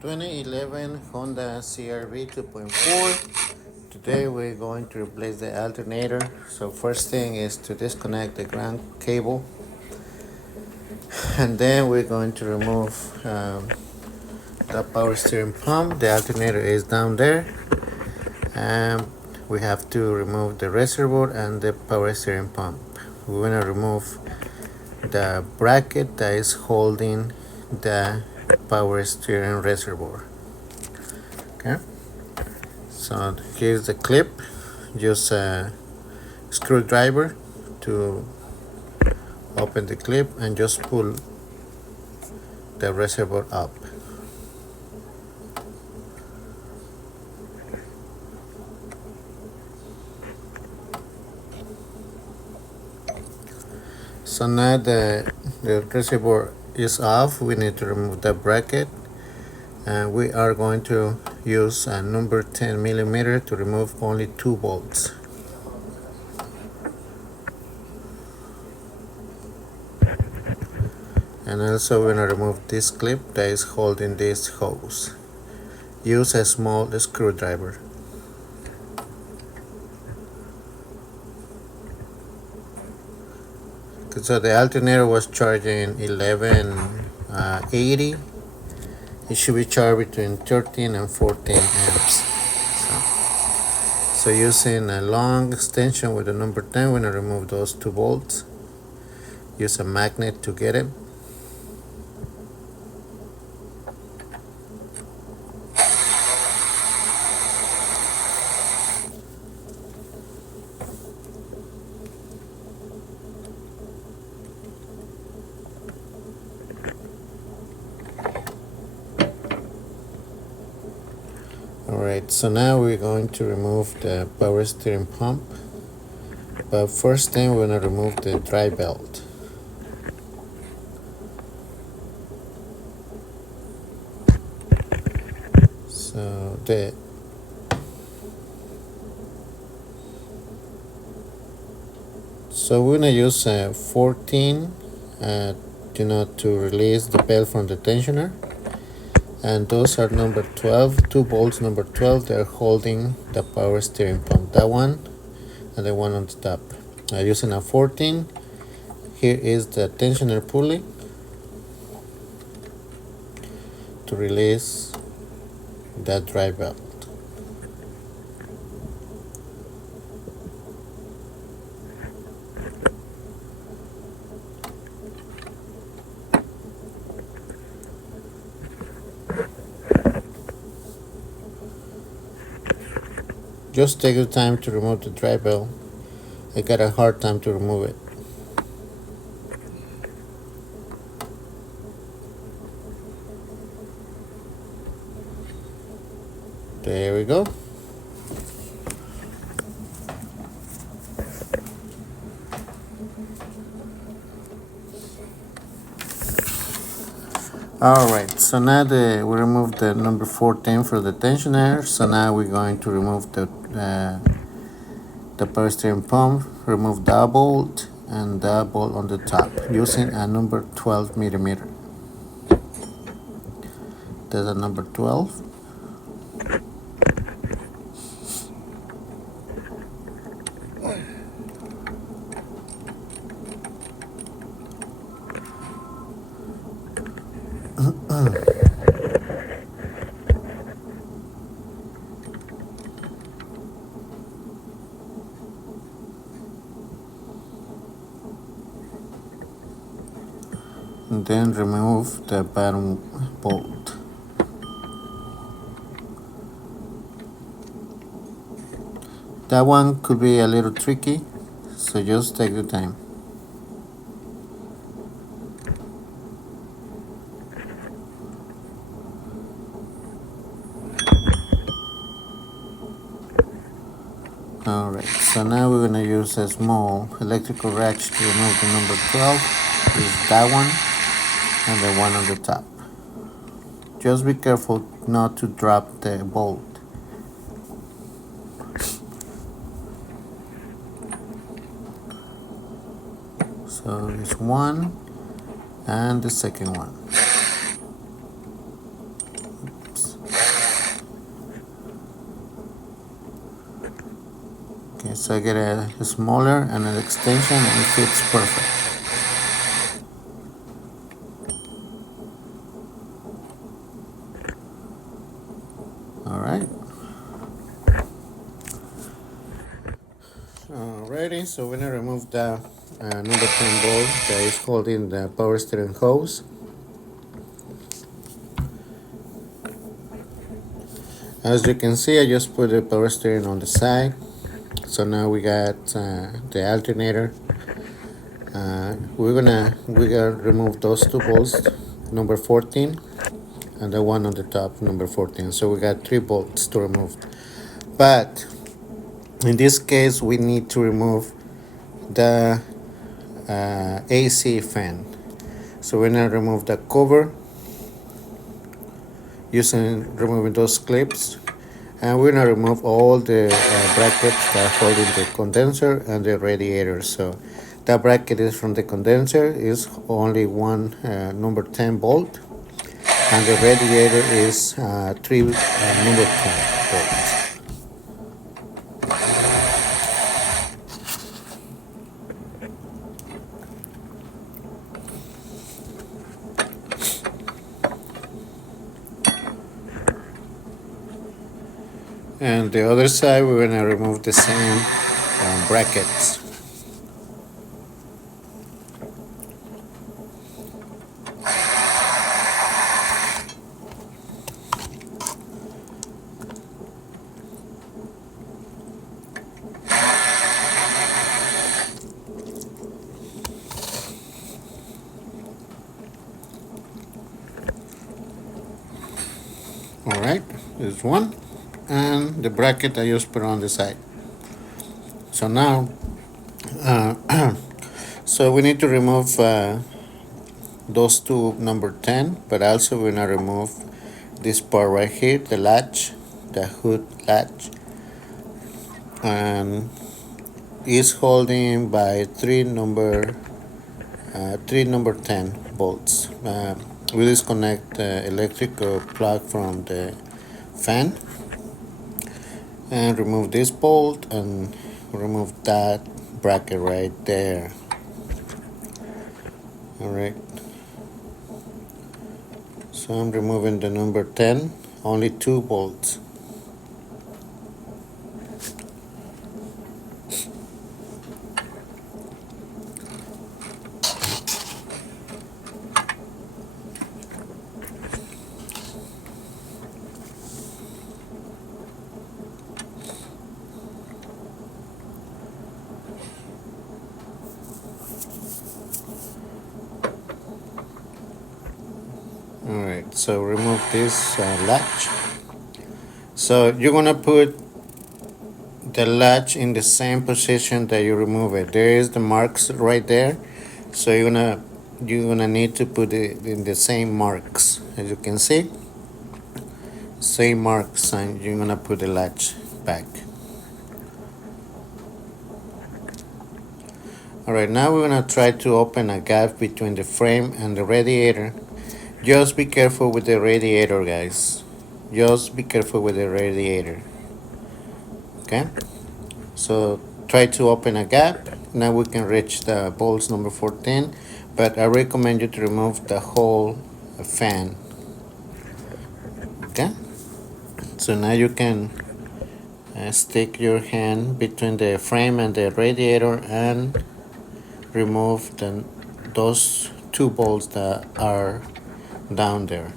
2011 Honda CR-V 2.4. Today we're going to replace the alternator. So first thing is to disconnect the ground cable, and then we're going to remove the power steering pump. The alternator is down there, and we have to remove the reservoir and the power steering pump. We're going to remove the bracket that is holding the power steering reservoir. Okay, so here's the clip. Use a screwdriver to open the clip and just pull the reservoir up. So now the reservoir is off. We need to remove the bracket, and we are going to use a number 10 millimeter to remove only 2 bolts. And also we're going to remove this clip that is holding this hose. Use a small screwdriver. So the alternator was charging 1180. It should be charged between 13 and 14 amps. So using a long extension with the number 10, we're going to remove those 2 bolts. Use a magnet to get it. Alright, so now we're going to remove the power steering pump. But first thing, we're going to remove the dry belt. So we're going to use 14 to release the belt from the tensioner. And those are number 12, 2 bolts number 12. They're holding the power steering pump, that one and the one on the top. Using a 14, here is the tensioner pulley to release that dry belt. Just take the time to remove the dry belt. I got a hard time to remove it. There we go. Alright, so now we removed the number 14 for the tensioner. So now we're going to remove the power steering pump, remove that bolt and that bolt on the top using a number 12 millimeter. There's a number 12. And then remove the bottom bolt. That one could be a little tricky, so just take your time. Alright, so now we're going to use a small electrical wrench to remove the number 12. Is that one and the one on the top. Just be careful not to drop the bolt. So it's one and the second one. so I get a smaller and an extension and it fits perfect. Alright. Alrighty, so we're gonna remove the number 10 bolt that is holding the power steering hose. As you can see, I just put the power steering on the side. So now we got the alternator. We're gonna remove those two bolts, number 14, and the one on the top, number 14. So we got 3 bolts to remove. But in this case, we need to remove the AC fan. So we're gonna remove the cover using removing those clips, and we're gonna remove all the brackets that are holding the condenser and the radiator. So that bracket is from the condenser is only one number 10 bolt, and the radiator is 3 number 10 bolts. And the other side, we're gonna remove the same brackets. Alright, there's one, and the bracket I just put on the side. So now, so we need to remove those two number 10, but also we're gonna remove this part right here, the latch, the hood latch, and is holding by 3 number 10 bolts. We disconnect the electrical plug from the fan and remove this bolt and remove that bracket right there. Alright, so I'm removing the number 10, only 2 bolts. Alright, so remove this latch. So you're gonna put the latch in the same position that you remove it. There is the marks right there, so you're gonna need to put it in the same marks. As you can see, same marks, and you're gonna put the latch back. Alright, now we're gonna try to open a gap between the frame and the radiator. Just be careful with the radiator, guys. Just be careful with the radiator. Okay? So try to open a gap. Now we can reach the bolts number 14, but I recommend you to remove the whole fan. Okay? So now you can stick your hand between the frame and the radiator and remove those 2 bolts that are down there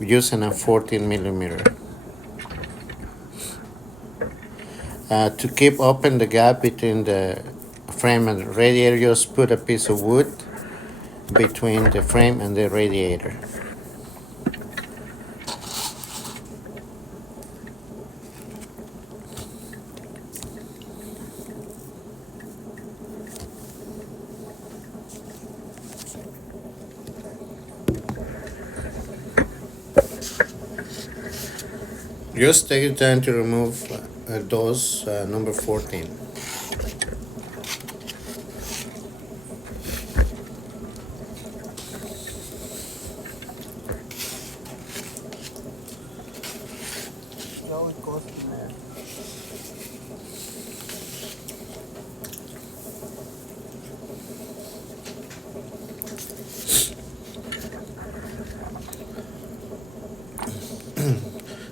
using a 14 millimeter. To keep open the gap between the frame and the radiator, just put a piece of wood between the frame and the radiator. Just take your time to remove those number 14.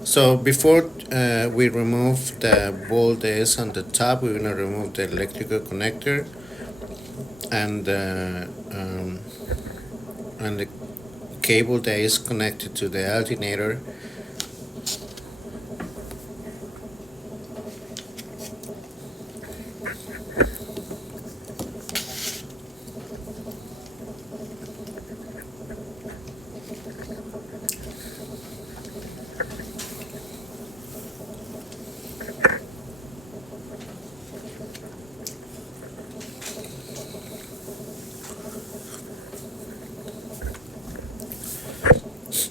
So before we remove the bolt that is on the top, we're gonna remove the electrical connector and the cable that is connected to the alternator.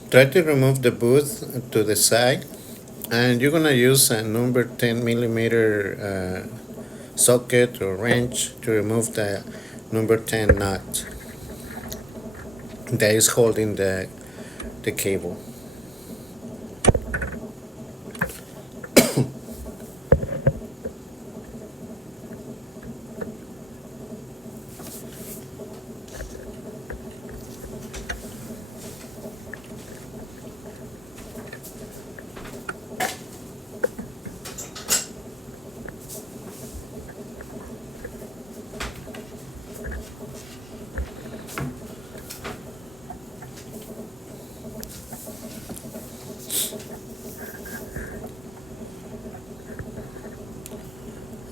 Try to remove the booth to the side, and you're gonna use a number 10 millimeter socket or wrench to remove the number 10 nut that is holding the cable.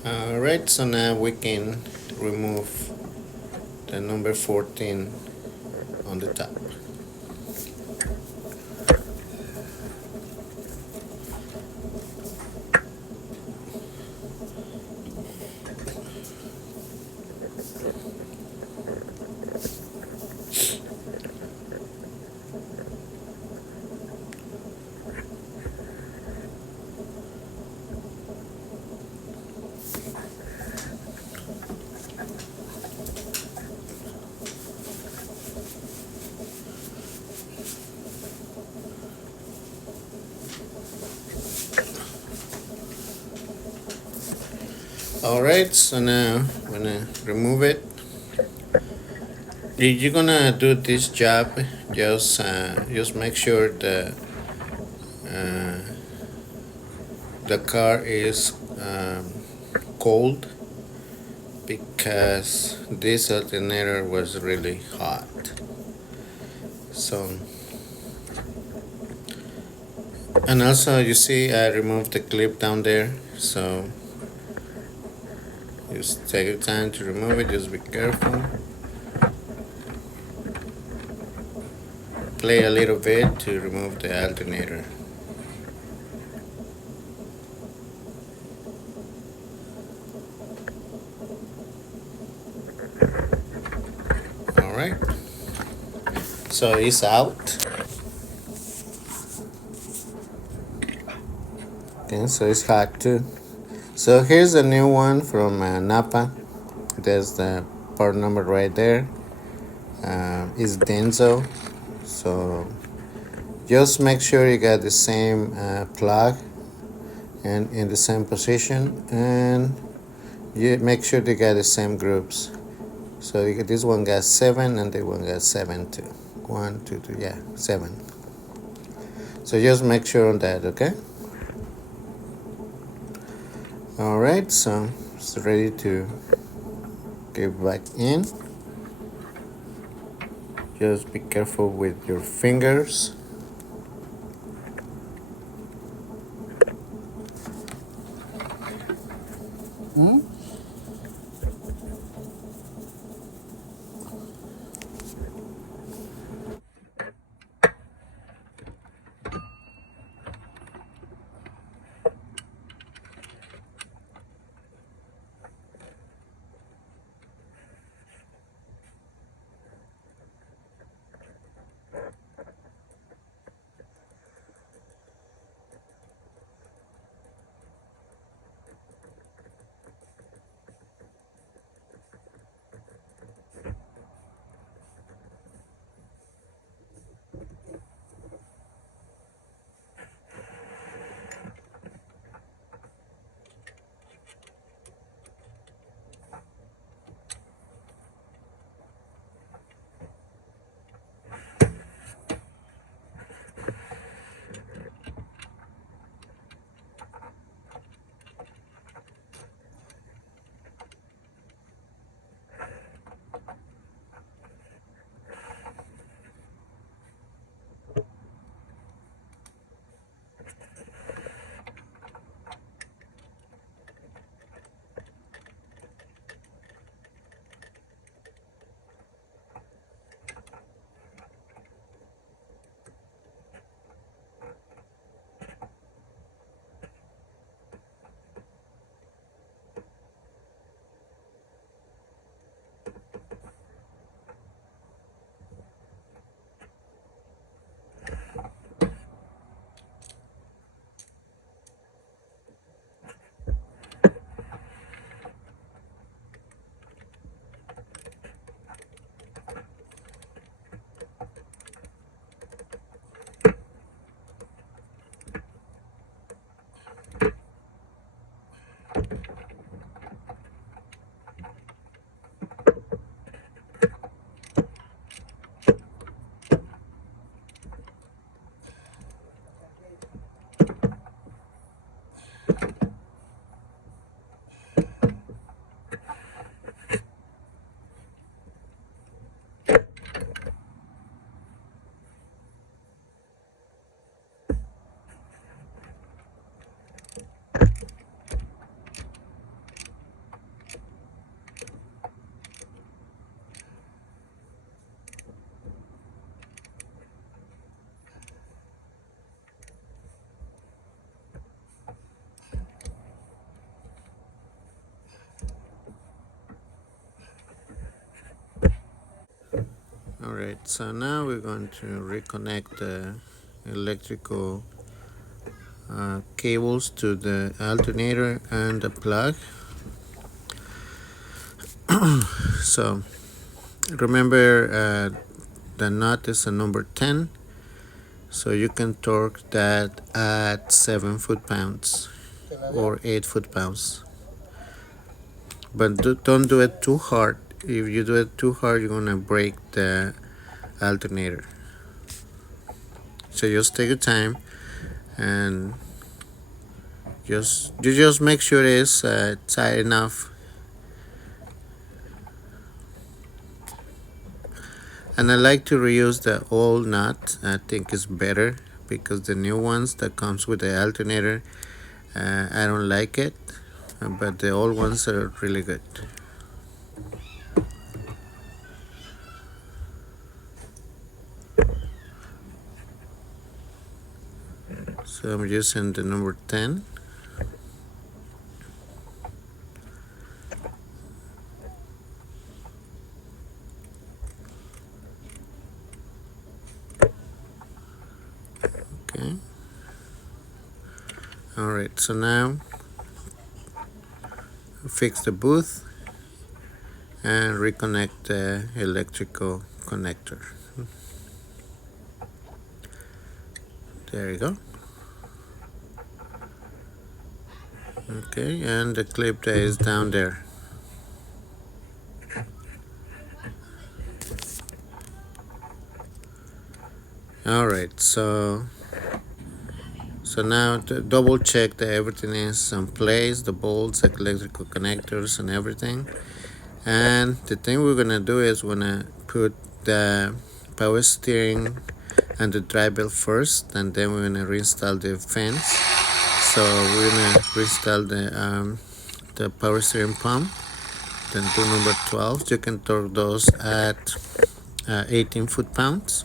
Alright, so now we can remove the number 14 on the top. Alright, so now I'm gonna remove it. If you're gonna do this job, just make sure the car is cold, because this alternator was really hot. So, and also you see I removed the clip down there, so just take your time to remove it, just be careful. Play a little bit to remove the alternator. Alright, so it's out. Okay, so it's hot too. So here's a new one from Napa. There's the part number right there. It's Denso. So just make sure you got the same plug and in the same position, and you make sure they got the same groups. So this one got 7 and this one got 7 too. 1, 2, 3, yeah, 7. So just make sure on that, okay? Alright, so it's ready to get back in. Just be careful with your fingers. Alright, so now we're going to reconnect the electrical cables to the alternator and the plug. So remember the nut is a number 10, so you can torque that at 7 foot-pounds or 8 foot-pounds, but don't do it too hard. If you do it too hard, you're gonna break the alternator. So just take your time and just make sure it is tight enough. And I like to reuse the old nut. I think it's better because the new ones that comes with the alternator, I don't like it, but the old ones are really good. So I'm using the number 10. Okay. Alright, so now fix the booth and reconnect the electrical connector. There you go. Okay, and the clip that is down there. Alright, so now to double check that everything is in place, the bolts, the electrical connectors and everything. And the thing we're gonna do is we're gonna put the power steering and the drive belt first, and then we're gonna reinstall the fans. So we're gonna reinstall the power steering pump, then do number 12. You can torque those at 18 foot-pounds.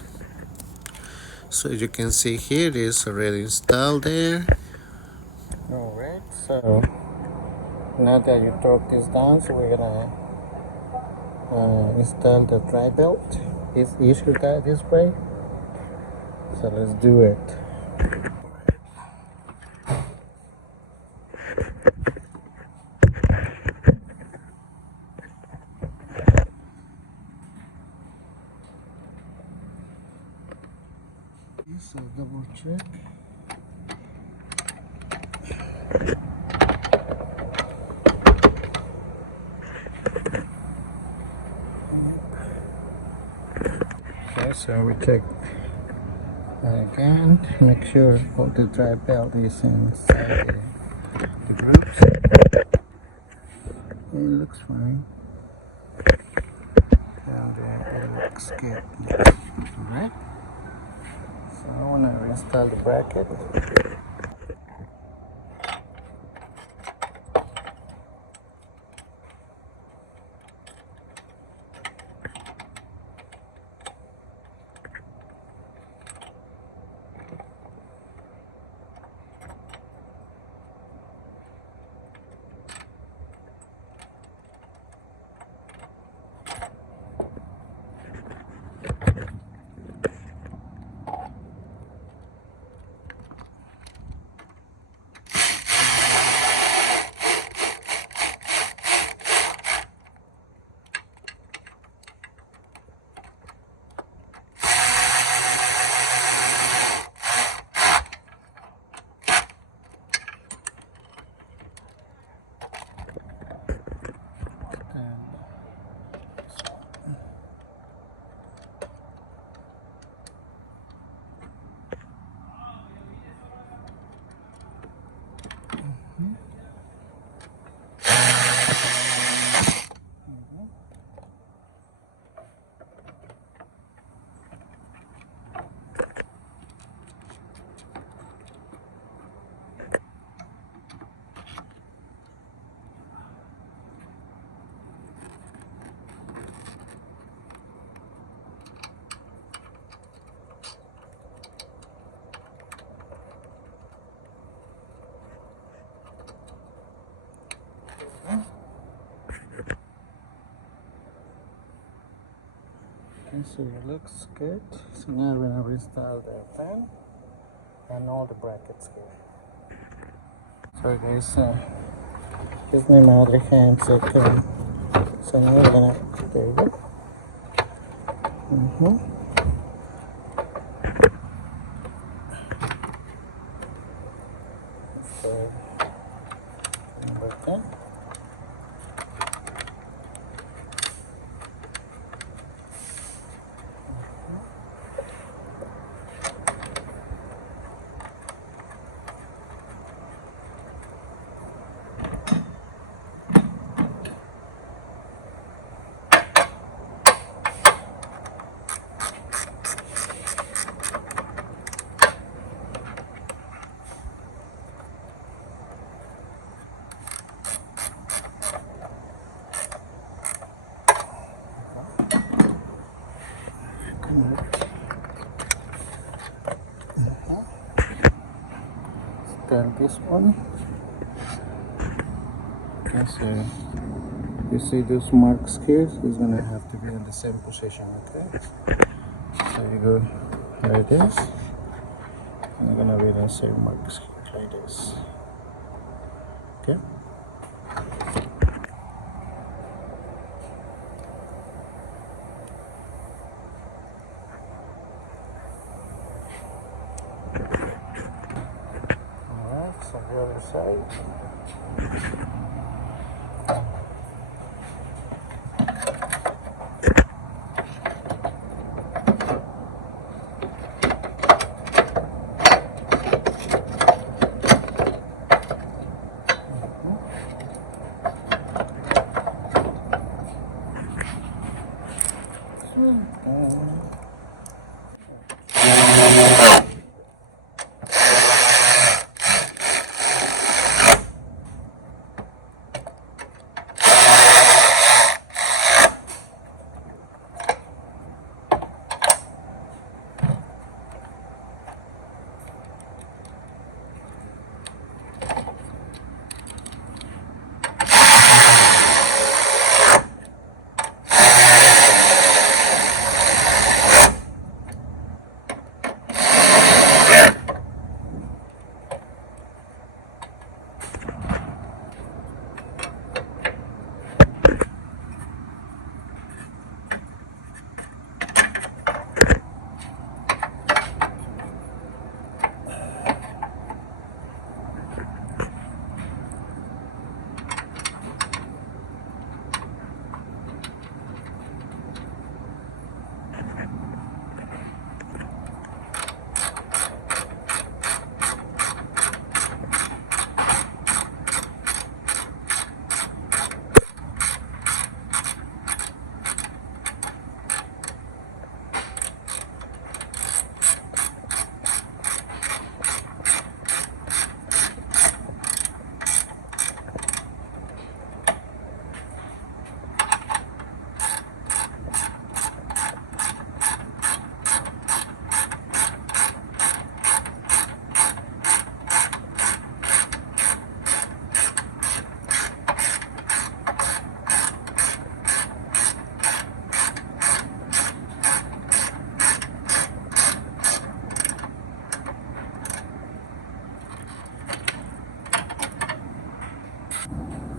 So you can see here it is already installed there. Alright, so now that you torque this down, so we're gonna install the drive belt. It's easier that this way, so let's do it. So double check. Okay, so we check again, make sure all the drive belt is inside the grooves. It looks fine. And it looks good. Alright. So I want to reinstall the bracket. So it looks good. So now we're gonna reinstall the fan and all the brackets here. Sorry guys, just need my other hand so now we're gonna, there you go. So, number 10. Start this one. Okay, so you see those marks here? It's gonna have to be in the same position, okay? So you go like this, and you're gonna be in the same marks here, like this. Okay? Alright, so the other side.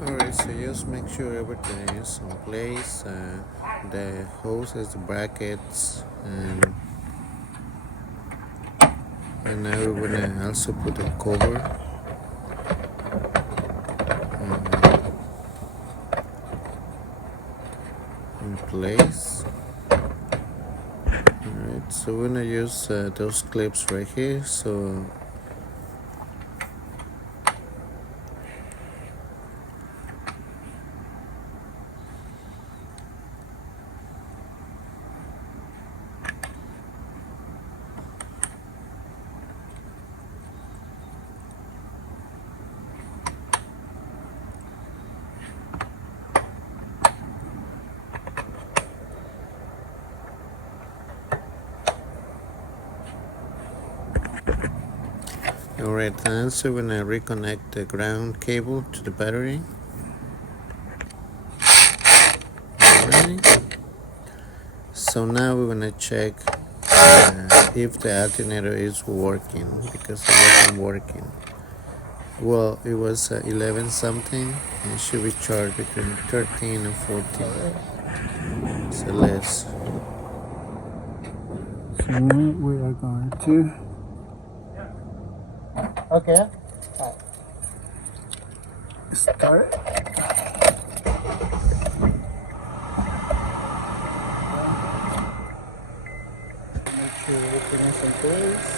Alright, so just make sure everything is in place. The hose is the brackets, and now we're gonna also put a cover in place. Alright, so we're gonna use those clips right here. So alright, and so we're gonna reconnect the ground cable to the battery. Alright. So now we're gonna check if the alternator is working, because it wasn't working. Well, it was 11 something and should be charged between 13 and 14. So let's. So we are going to. Okay. Start. Make sure everything is in place.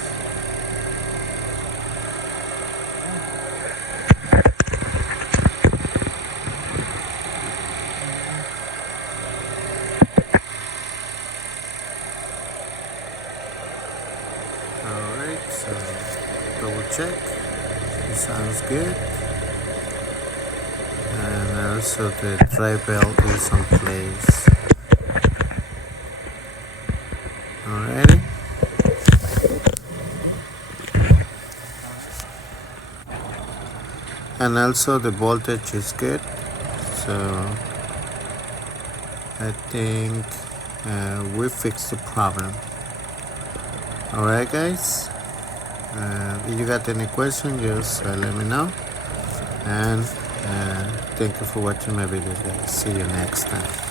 Alright, so double check. It sounds good. And also the dry belt is in place. Alrighty. And also the voltage is good. So I think we fixed the problem. Alright guys, if you got any questions, just let me know. And thank you for watching my videos guys. See you next time.